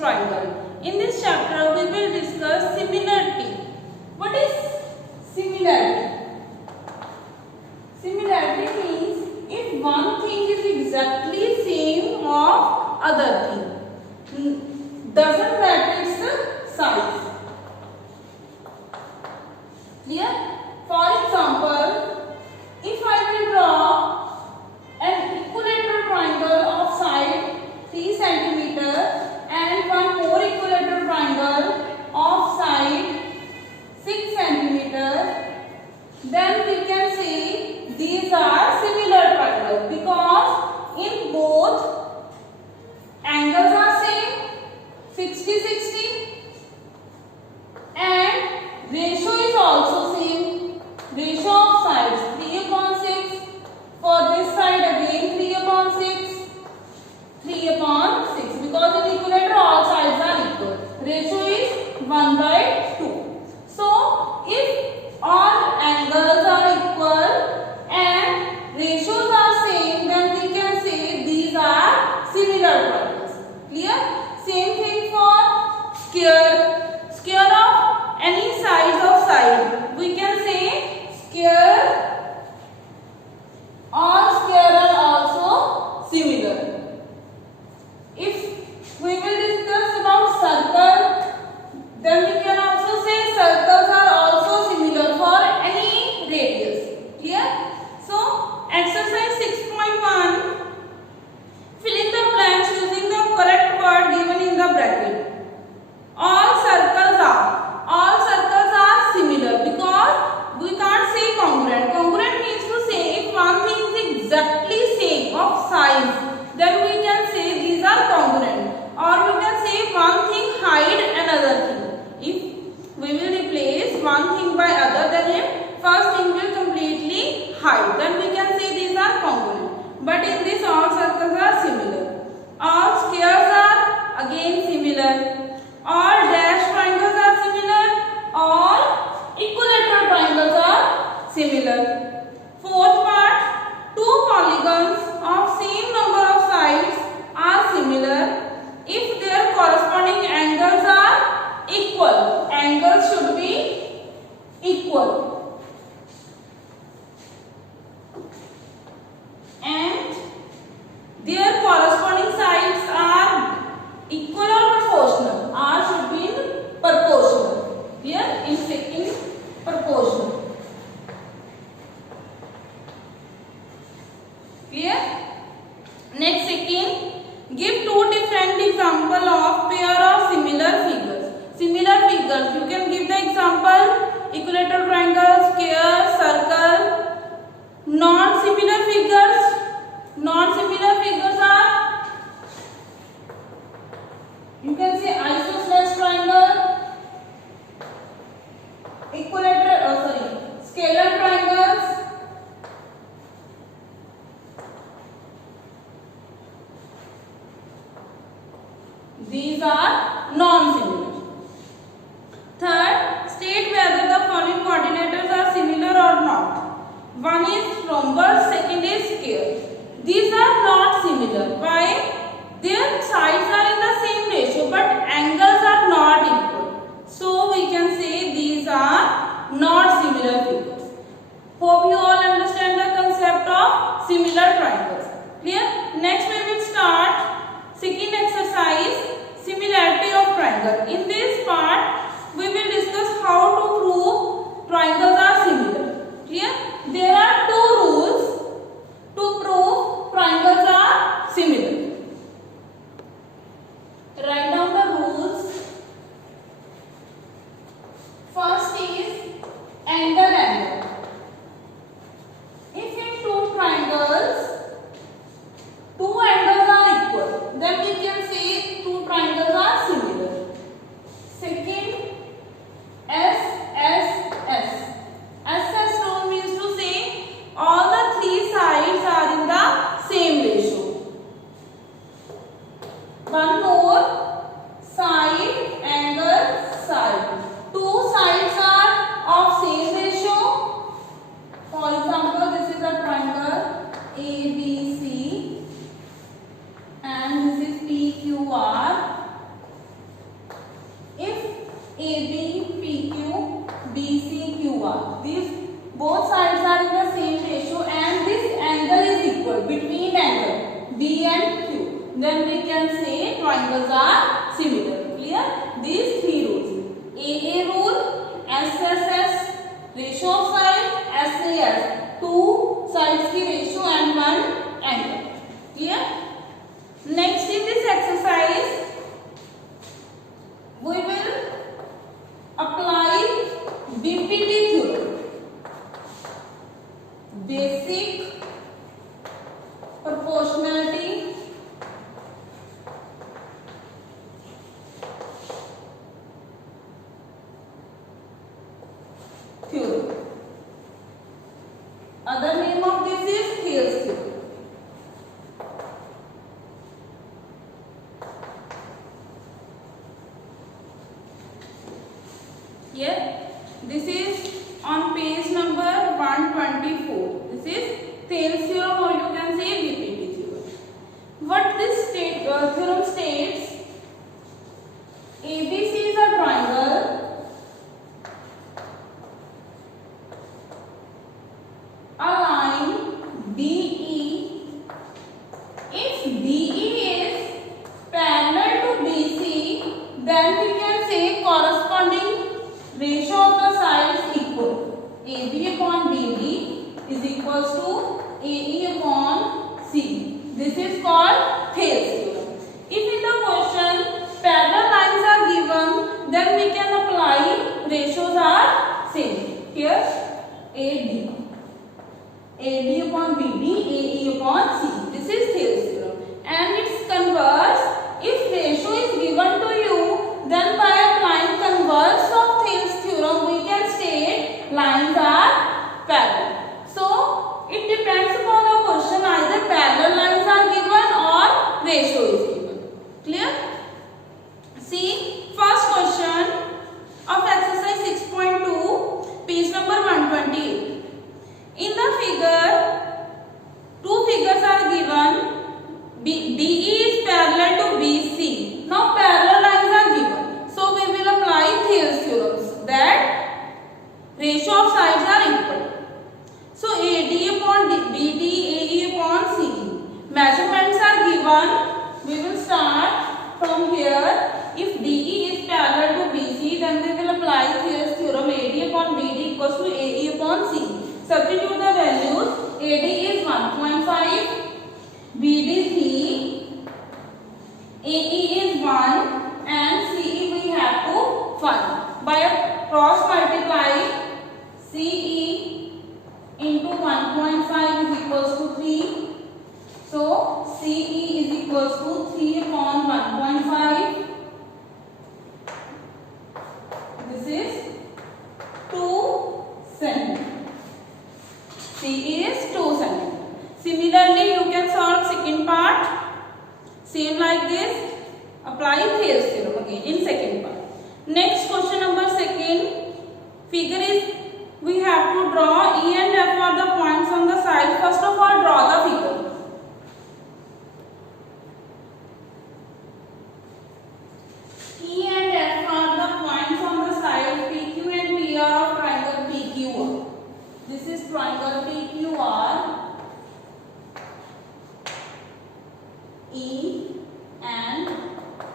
triangle. In this chapter, we will discuss similarity. What is similarity? Similarity means if one thing is exactly same of other thing, doesn't matter its size. Clear? For example, if I will draw an equilateral triangle of side 3 cm and one more equilateral triangle of side 6 cm, then we can say these are similar triangles because in both angles are same 60-60 and ratio is also same. Ratio of sides 3/6. For this side again 3/6. 3/6 because in equilateral all sides are equal. Ratio is 1/2. So if all angles are equal and ratios are same, then we can say these are similar triangles. Clear? Same thing for square. Square of any size of side. We can say square. All square are also similar. If we will discuss about circle, then we can also say circles are also similar for any radius. Clear? So, exercise 6.1. Fill in the blanks using the correct word given in the bracket. All circles are similar because we can't say congruent. Congruent means to say if one thing is exactly same of size, then we can say these are congruent. Or we can say one thing hide another thing. If we will replace one thing by other, then first thing will completely hide. Then we can say these are congruent. But in this all circles are similar. All squares are again similar. All dash triangles are similar. All equilateral triangles are similar. Fourth part, two polygons of same number of sides are similar if their corresponding angles are equal. Angles should be equal. And their corresponding sides are equal or proportional. R should be in proportional. Here in proportional. Clear? Next, second, give two different example of pair of similar figures. Similar figures, you can give the example equilateral triangle, square, circle. Non-similar figures. Non-similar figures are, you can say isosceles triangle, scalar triangles. These are non-similar. Third, state whether the following coordinators are similar or not. One is rhombus, second is square. These are not similar. Why? Their sides are in the same ratio but angles are not equal. So we can say these are not similar figures. Hope you all understand the concept of similar triangles. Clear? Next we will start second exercise, similarity of triangle. In this part, we will discuss how to prove triangles are similar. Clear? There are two rules to prove triangles are similar. Write down the rules. First is angle. If in two triangles, two angles are equal, then we can say two triangles are similar. Second, S. one angle. Clear? Next in this exercise, we will apply BPT theorem, basic proportionality theorem. Other name of this is Thales theorem. Here, this is on page number 124. This is Thales theorem, or you can say BPT theorem. What this theorem states: ABC is a triangle a line DE. If DE is parallel to BC, then we can say corresponding ratio of the sides equal. AB upon BD is equals to AE upon C. This is called Thales theorem. If in the question parallel lines are given, then we can apply ratios are same. Here AD upon BD, AE upon C. This is Thales theorem. And its converse, if ratio is given to you, then by applying converse of Thales theorem, we can state lines are parallel. So it depends upon the question, either parallel lines are given or ratio is given. Clear? See, first question of exercise 6.2, page number 128. In the figure, two figures are given. DE is parallel to BC. Now parallel lines are given. So we will apply Thales theorems that ratio of sides are equal. So AD upon BD, AE upon CE. Measurements are given. We will start from here. If DE is parallel to BC, then we will apply Thales theorem. AD upon BD equals to AE upon CE. Substitute the values. AD is 1.5, BD 3, AE is 1, and CE we have to find. By a cross multiply, CE into 1.5 is equals to 3. So CE is equals to 3 upon 1.5. This is 2 centimeters. CE is 2 centimeters. Similarly, you can solve second part. Same like this. Apply Thales theorem again in second part. Next question number second. Figure is, we have to draw E and F are the points on the side. First of all, draw the figure. E and F are the points on the side. PQ and PR of triangle PQR. This is triangle PQR. E and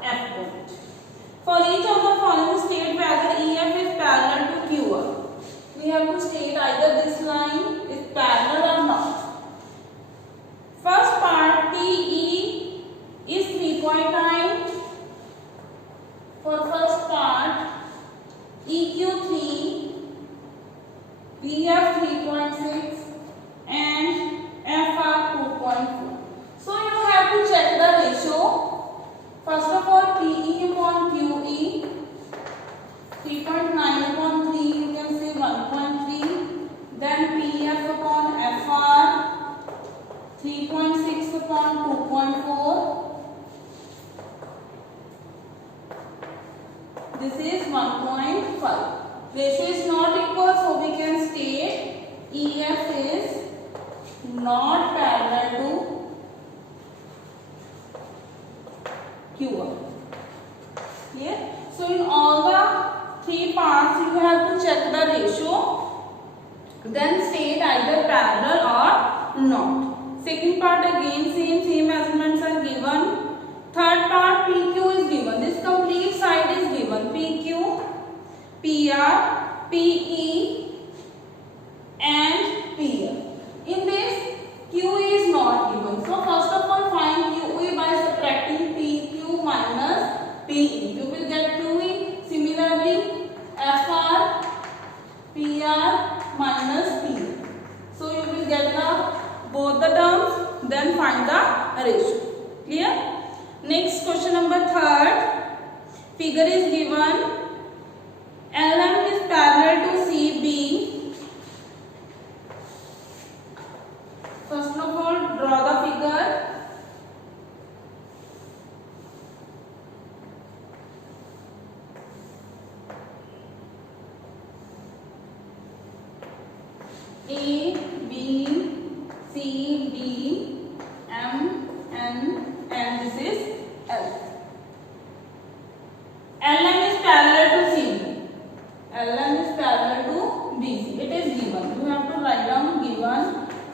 F point. For each of the following, state whether EF is parallel to QR. We have to state either this line is parallel or not. First part, PE is 3.9. For first part, EQ 3, PF 3.6, and FR 2.4. So you have to check the ratio. First of all, PE upon QE, 3.9 upon 3, you can say 1.3. Then PF upon FR, 3.6 upon 2.4. This is 1.5. Ratio is not equal, so we can state EF is not parallel to QR. Here, so in all the three parts, you have to check the ratio, then state either parallel or not. Second part again, same measurements are given. Third part, PQ is given. This complete side is given. PQ, PR, PE, and PR. In this, Q is not then find the ratio. Clear? Next question number 3rd. Figure is given. LM is parallel to CB. First of all, draw the figure. A, B, C, D, M, N, and this is L. LM is parallel to CB. LM is parallel to BC. It is given. You have to write down given.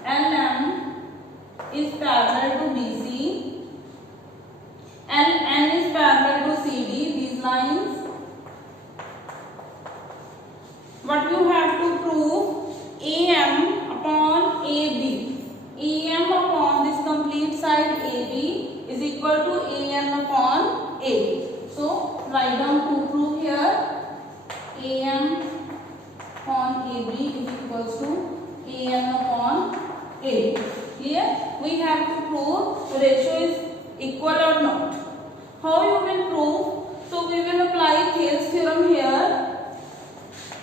LM is parallel to BC. N is parallel to CD. These lines. What you have to prove? AM upon AB. AM upon this complete side AB is equal to AN upon AB. So write down to prove here. AM upon AB is equal to AN upon AB. Here we have to prove ratio is equal or not. How you will prove? So we will apply Thales theorem here.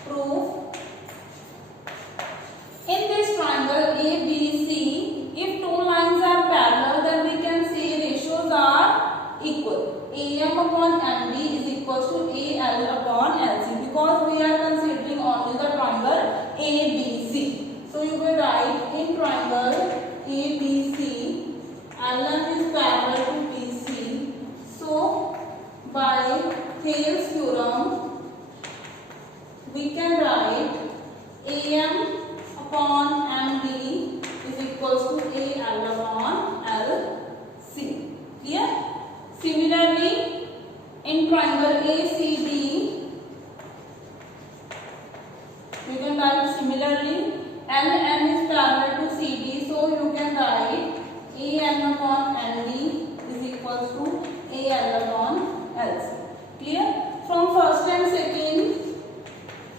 Prove. In this triangle ABC, if two lines are parallel, then we can say ratios are equal. AM upon MB is equal to AL upon LC, because we are considering only the triangle ABC. So you will write in triangle ABC, LM is parallel to BC. So by Thales theorem, we can write AM upon MB is equals to AL upon LC. Clear? Similarly, in triangle ACD, we can write similarly. LN is parallel to CD, so you can write AN upon ND is equals to AL upon LC. Clear? From first and second,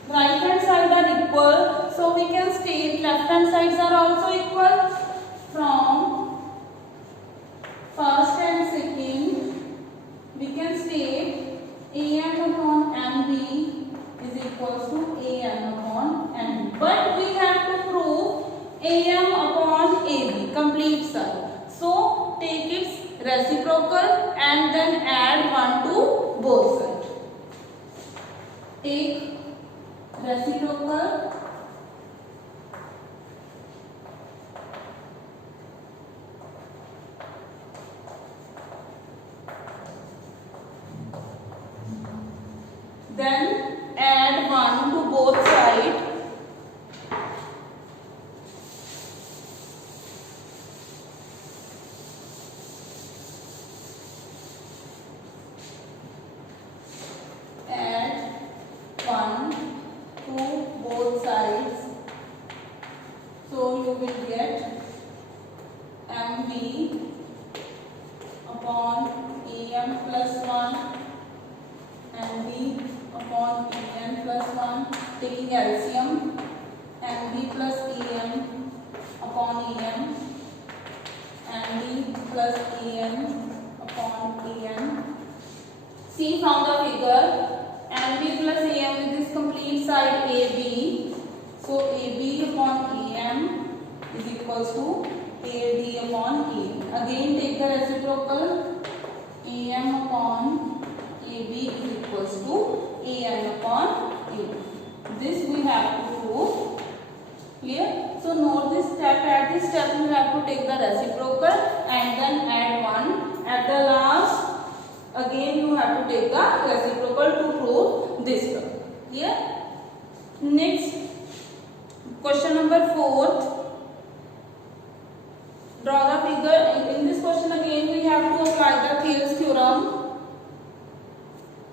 right hand side are equal, so we can state left hand sides are also equal. From first and second, we can state AM upon MB is equal to AM upon MB. But we have to prove AM upon AB, complete side. So take its reciprocal and then add 1 to both sides. Take reciprocal then add 1 to both sides. Add 1 to both sides. So you will get MB upon AM plus 1 MB upon AN plus 1, taking LCM, MB plus AM upon AM, MB plus AN upon AN. See from the figure, MB plus AM is this complete side AB. So AB upon AM is equals to AD upon AM. Again take the reciprocal, AM upon AB is equals to AN upon AB. This we have to prove. Clear? So note this step. At this step you have to take the reciprocal and then add 1. At the last, again you have to take the reciprocal to prove this term. Clear? Next, question number 4th. Draw the figure. In this question again we have to apply the Thales theorem.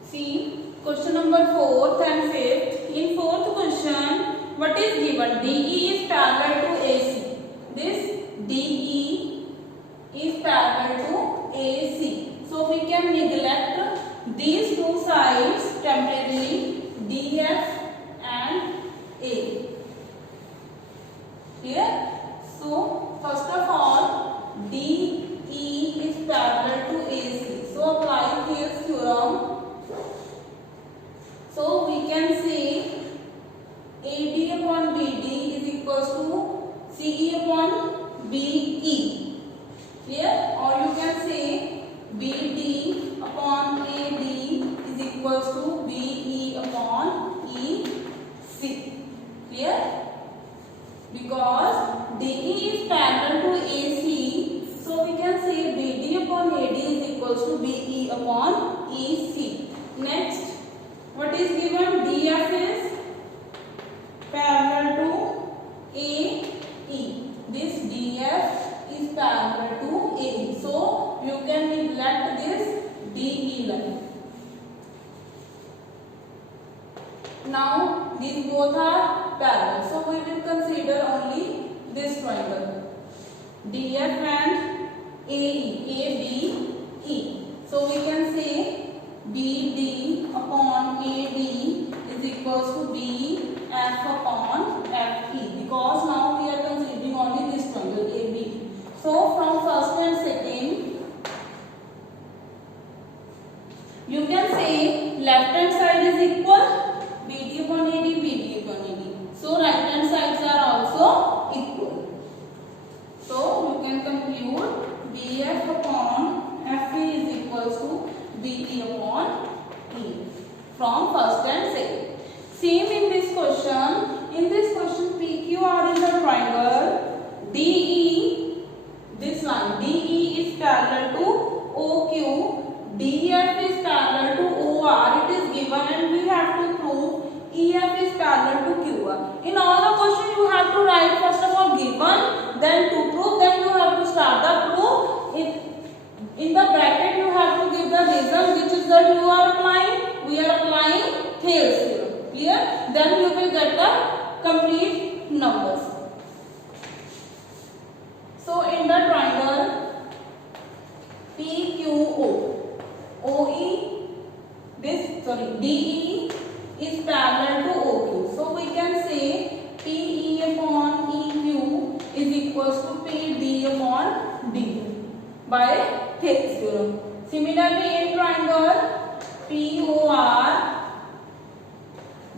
See, question number 4th and 5th. In 4th question, what is given? DE is parallel to AC. This DE is parallel to AC. So we can neglect these two sides temporarily, DF and A. Clear? So first of all, you can neglect this DE line. Now these both are parallel, so we will consider only this triangle DF and ABE. So we can say BD upon AD is equals to BF upon FE, because now we are considering only this triangle ABE. So from first and second, you can say left hand side is equal BD upon AD, BD upon AD. So right hand sides are also equal. So you can conclude BF upon FE is equals to BE upon E from first and second. Same in this question. In this question, PQR is a triangle. DE, this line DE is parallel to OQ. DF is parallel to OR. It is given, and we have to prove EF is parallel to QR. In all the question, you have to write first of all given, then to prove, then you have to start the proof. In the bracket, you have to give the reason which is that you are applying. We are applying Thales theorem. Clear? Then you will get the complete numbers. So in the triangle PQO, DE is parallel to OQ. So we can say PE upon EQ is equals to PD upon D by Thales theorem. Similarly, in triangle POR,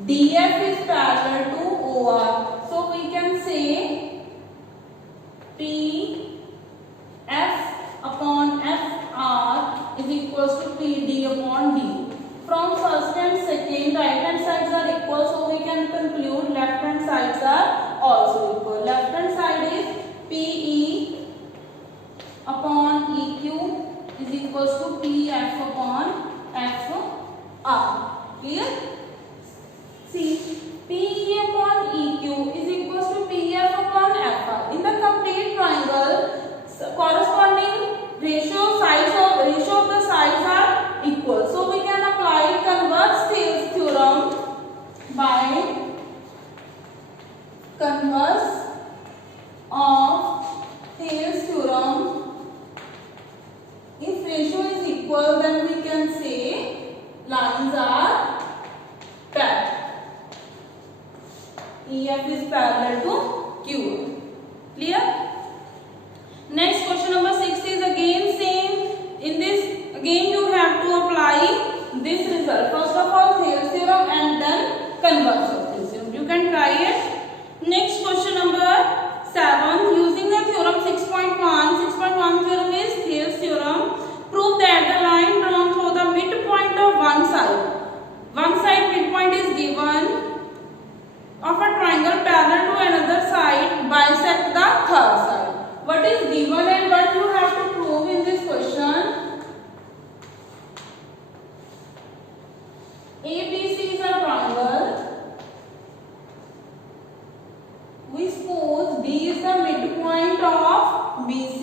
DF is parallel to OR. So we can say PF upon FR is equals to PD upon D. From first and second, right hand sides are equal, so we can conclude left hand sides are also equal. Left hand side is PE upon EQ is equals to PF upon FR. Clear? See, PE upon EQ is equals to PF upon FR. In the complete triangle, corresponding ratio of the sides are equal. So we can apply converse Thales theorem by converse of Thales theorem. If ratio is equal, then we can say lines are parallel. EF is parallel to Q. Clear? Next, question number 6 is again same. In this, again you have to apply this result. First of all, Thales theorem and then converse of Thales theorem. You can try it. Next, question number 7. Using the theorem 6.1. 6.1 theorem is Thales theorem. Prove that the line drawn through the midpoint of one side midpoint is given of a triangle parallel to another side bisect the third side. What is given and what you have to prove in this question? ABC is a triangle. We suppose D is the midpoint of BC.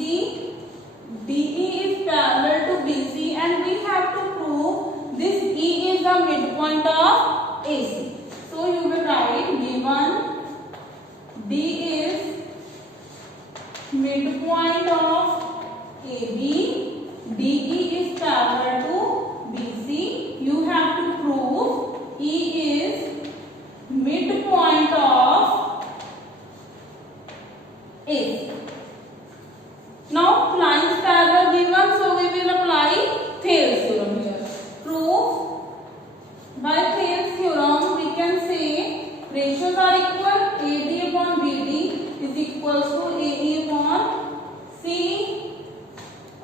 DE is parallel to BC, and we have to prove this E is the midpoint of AC. So you will write given D is midpoint of AB, DE is parallel to BC. You have to prove E is midpoint of AC. Now lines parallel given, so we will apply Thales theorem here. Proof by Thales theorem, we can say ratios are equal. AD upon BD is equals to AE upon C.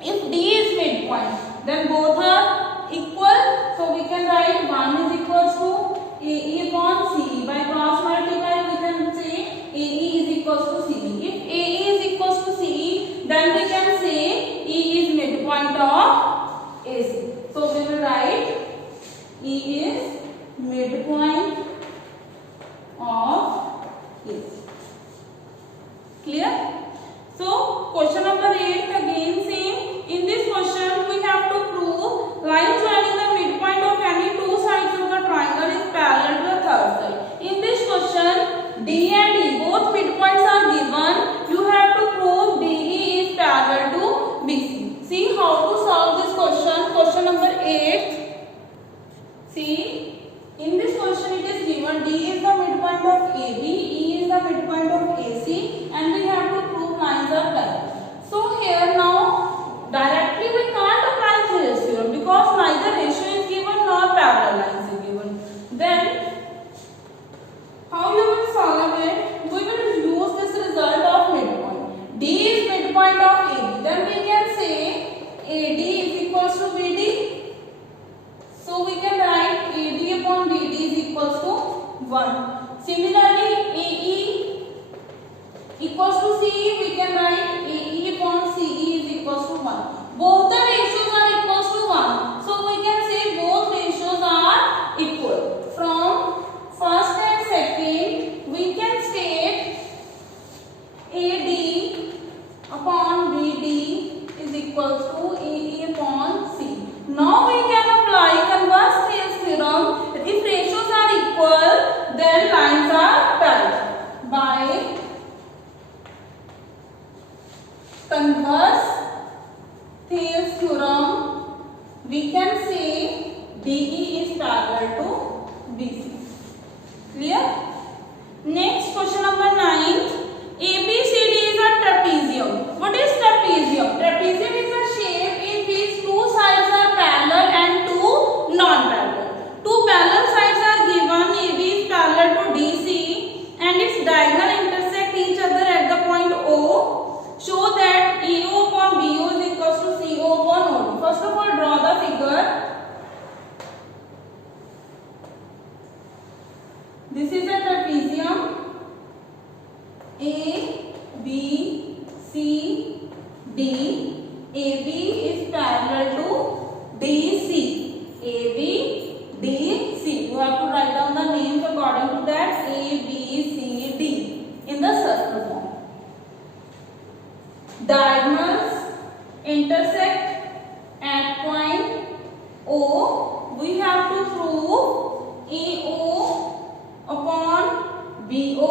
If D is midpoint, then both are equal. So we can write 1 is equals to AE upon C. By cross multiply, we can say AE is equals to CE. If AE is equals to CE, then we can say E is midpoint of AC. So we will write E is midpoint of AC. Clear? AD is equals to BD. So we can write AD upon BD is equals to 1. Similarly, AE equals to CE, we can write AE upon CE is equals to 1. Both the ratios are equals to 1. So we can say both ratios are equal. From first and second, we can state AD upon BD is equals to AE upon C. Now we can apply converse Thales theorem. If ratios are equal, then lines are parallel. By converse Thales theorem, we can say DE is parallel to BC. Clear? Next, question number 9. ABCD is a trapezium. What is trapezium? Trapezium is a shape in which two sides are parallel and two non-parallel. Two parallel sides are given. AB is parallel to DC and its diagonal intersect each other at the point O. Show that AO upon BO is equals to CO upon OD. First of all, draw the figure. This is a trapezium. A, B, C, D. AB is parallel to DC. AB, DC. You have to write down the names according to that. A, B, C, D in the circle form. Diagonals intersect at point O. We have to prove AO upon BO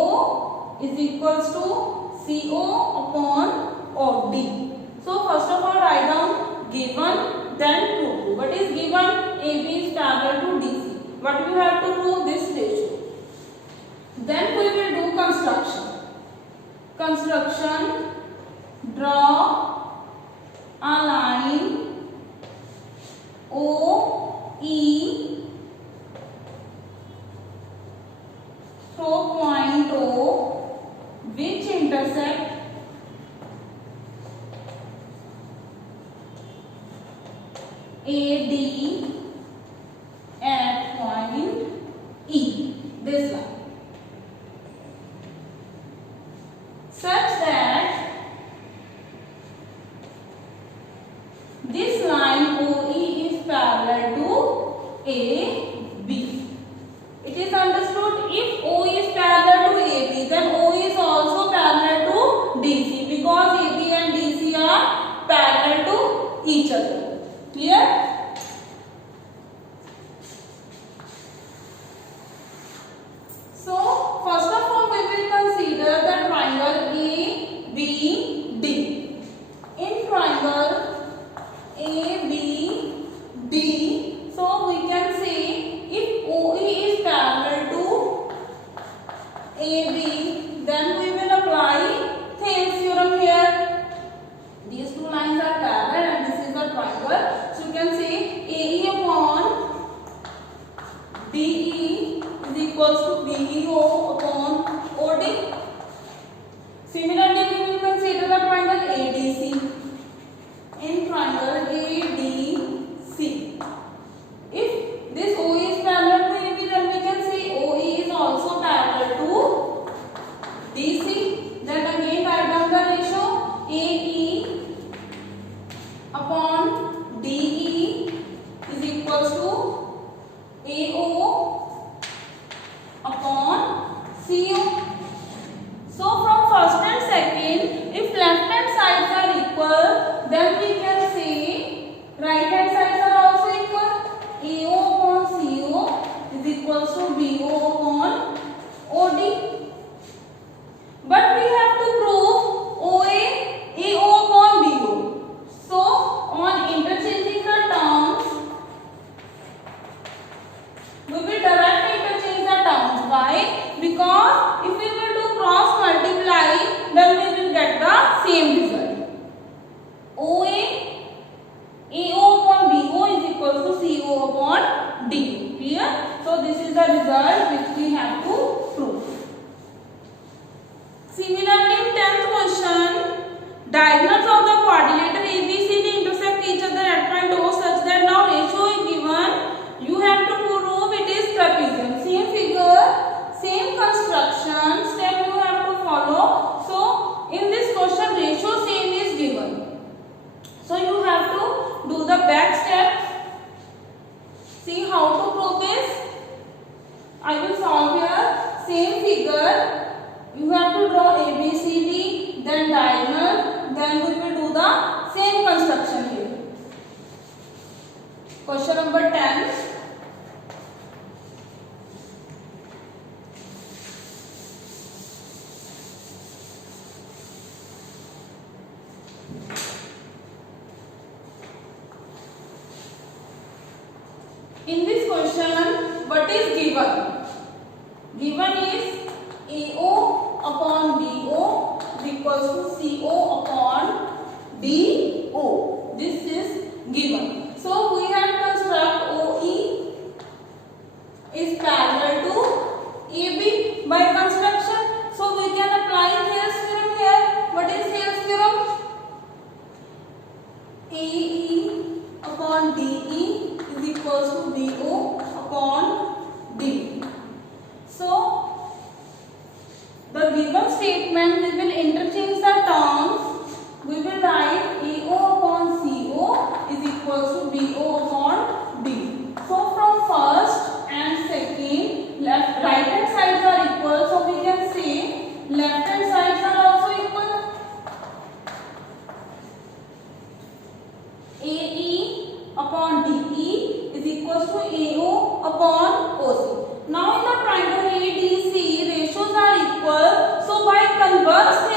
is equals to CO upon OD. So first of all, write down given, then prove. What is given? AB is parallel to DC. What we have to prove? This ratio. Then we will do construction. Construction. Draw a line OE through point O which intersect AD at point E. This line. Such that this line OE is parallel to AB. It is understood if O is parallel to AB, then O is also parallel to DC because AB and DC are parallel to each other. Clear? So, first of all, we will consider the triangle ABD. In triangle ABD, so we can say if OE is parallel to AB, then we will apply Thales theorem here. These two lines are parallel and this is a triangle. So you can say AE upon DE is equals to BEO upon OD. Similarly, we will consider the triangle ADC. In triangle ADC, if this OE is parallel to AB, then we can say OE is also parallel to DC. Then again write down the ratio. AE upon DE is equals to AO upon CO. So from first and second, if left hand sides are equal, then we can say right hand sides are also equal. AO upon CO is equals to BO upon OD. But we have to prove OA AO upon BO. So on interchanging the terms, we will directly interchange the terms. Why? Because if we will do cross multiply, then we will get the same result. OA AO upon BO is equals to CO upon D. Clear? So this is the result which we have to prove. Similarly, in 10th question, diagonals of the quadrilateral ABCD intersect each other do the back step. See how to prove this. I will solve here. Same figure. You have to draw ABCD, then diagonal, then we will do the same construction here. Question number 10. In this question, what is given? Given is AO upon BO is equals to CO upon DO. This is given. So we have construct OE is parallel to AB by construction. So we can apply Thales theorem here. What is Thales theorem? AE upon DE is equals to BO upon D. So the given statement, we will interchange the terms. We will write AO upon CO is equals to BO upon D. So from first and second, right hand sides are equal. So we can say left hand sides are also equal. AE upon DE is equals to AO upon OC. Now in the triangle ADC, ratios are equal. So by converse